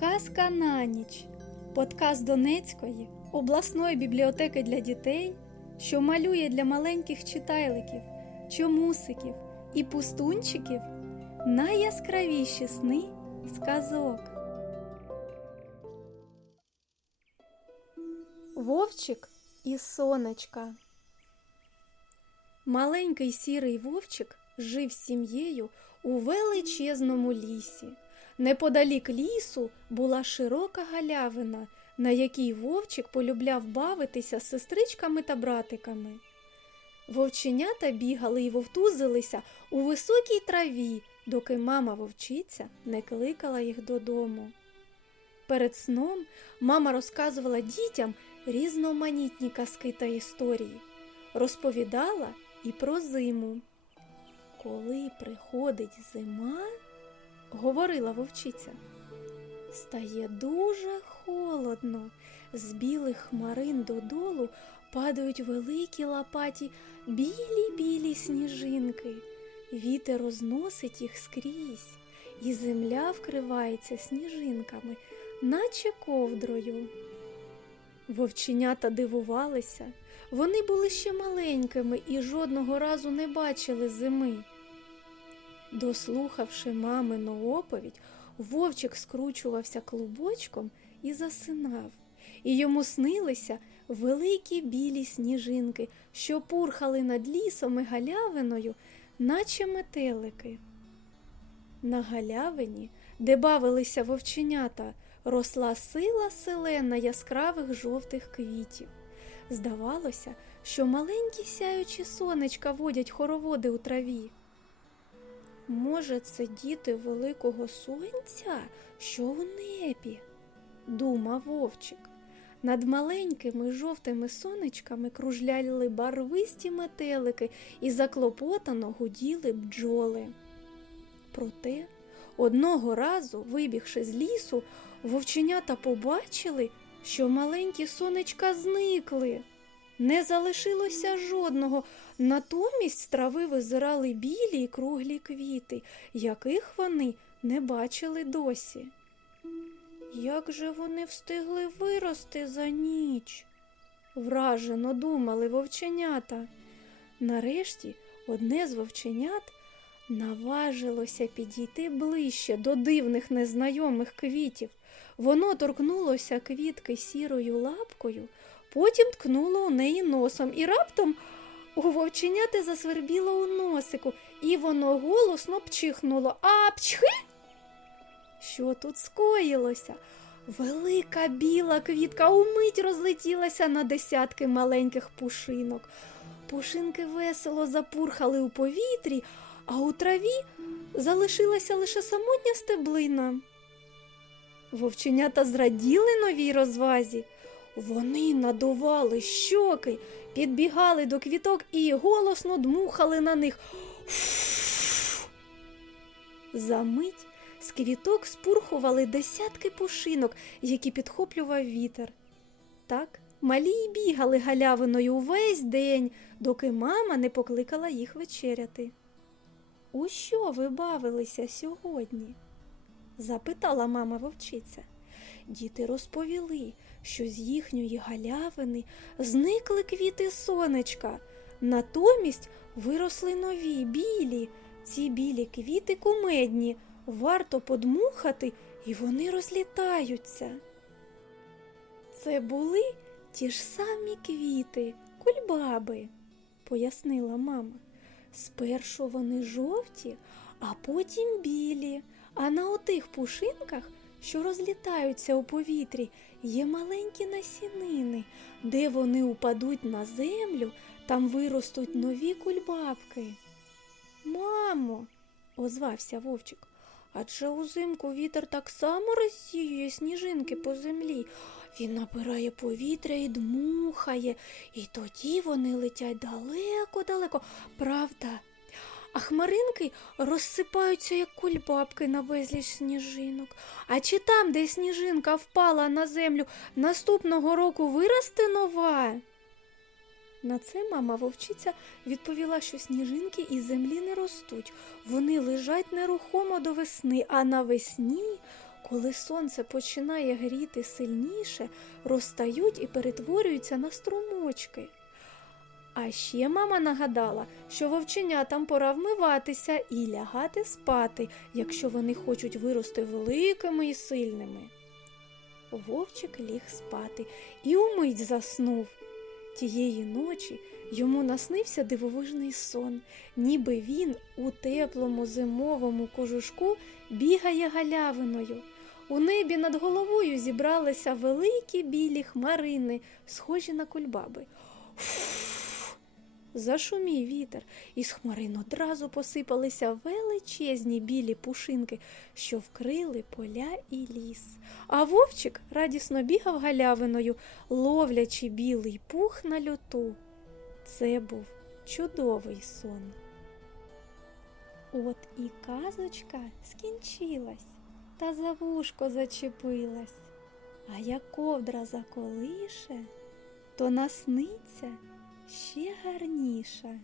Казка на ніч. Подкаст Донецької обласної бібліотеки для дітей, що малює для маленьких читайликів, чомусиків і пустунчиків найяскравіші сни сказок. Вовчик і сонечка. Маленький сірий вовчик жив з сім'єю у величезному лісі. Неподалік лісу була широка галявина, на якій вовчик полюбляв бавитися з сестричками та братиками. Вовченята бігали і вовтузилися у високій траві, доки мама вовчиця не кликала їх додому. Перед сном мама розказувала дітям різноманітні казки та історії, розповідала і про зиму. Коли приходить зима, говорила вовчиця, стає дуже холодно. З білих хмарин додолу падають великі лопаті білі-білі сніжинки. Вітер розносить їх скрізь, і земля вкривається сніжинками, наче ковдрою. Вовченята дивувалися. Вони були ще маленькими і жодного разу не бачили зими. Дослухавши мамину оповідь, вовчик скручувався клубочком і засинав, і йому снилися великі білі сніжинки, що пурхали над лісом і галявиною, наче метелики. На галявині, де бавилися вовченята, росла сила селена яскравих жовтих квітів. Здавалося, що маленькі сяючі сонечка водять хороводи у траві. Може, це діти великого сонця, що у небі, думав вовчик. Над маленькими жовтими сонечками кружляли барвисті метелики і заклопотано гуділи бджоли. Проте одного разу, вибігши з лісу, вовченята побачили, що маленькі сонечка зникли. Не залишилося жодного, натомість з трави визирали білі й круглі квіти, яких вони не бачили досі. Як же вони встигли вирости за ніч? Вражено думали вовченята. Нарешті одне з вовченят наважилося підійти ближче до дивних незнайомих квітів. Воно торкнулося квітки сірою лапкою, потім ткнуло у неї носом і раптом у вовченяти засвербіло у носику, і воно голосно пчихнуло. А пчхи? Що тут скоїлося? Велика біла квітка умить розлетілася на десятки маленьких пушинок. Пушинки весело запурхали у повітрі, а у траві залишилася лише самотня стеблина. Вовченята зраділи новій розвазі. Вони надували щоки, підбігали до квіток і голосно дмухали на них. Замить з квіток спурхували десятки пушинок, які підхоплював вітер. Так малі й бігали галявиною увесь день, доки мама не покликала їх вечеряти. У що ви бавилися сьогодні? запитала мама вовчиця. Діти розповіли, що з їхньої галявини зникли квіти сонечка, натомість виросли нові білі. Ці білі квіти кумедні, варто подмухати, і вони розлітаються. Це були ті ж самі квіти, кульбаби, пояснила мама. Спершу вони жовті, а потім білі, а на отих пушинках, що розлітаються у повітрі, є маленькі насінини, де вони упадуть на землю, там виростуть нові кульбабки. Мамо, озвався вовчик, адже узимку вітер так само розсіює сніжинки по землі. Він набирає повітря і дмухає, і тоді вони летять далеко-далеко, правда? А хмаринки розсипаються, як кульбабки на безліч сніжинок. А чи там, де сніжинка впала на землю, наступного року виросте нова? На це мама вовчиця відповіла, що сніжинки із землі не ростуть. Вони лежать нерухомо до весни, а навесні, коли сонце починає гріти сильніше, розтають і перетворюються на струмочки. А ще мама нагадала, що вовченятам пора вмиватися і лягати спати, якщо вони хочуть вирости великими і сильними. Вовчик ліг спати і умить заснув. Тієї ночі йому наснився дивовижний сон, ніби він у теплому зимовому кожушку бігає галявиною. У небі над головою зібралися великі білі хмарини, схожі на кульбаби. Зашумів вітер, і з хмарин одразу посипалися величезні білі пушинки, що вкрили поля і ліс. А вовчик радісно бігав галявиною, ловлячи білий пух на льоту. Це був чудовий сон. От і казочка скінчилась, та за вушко зачепилась. А як ковдра заколише, то насниться ще гарніше.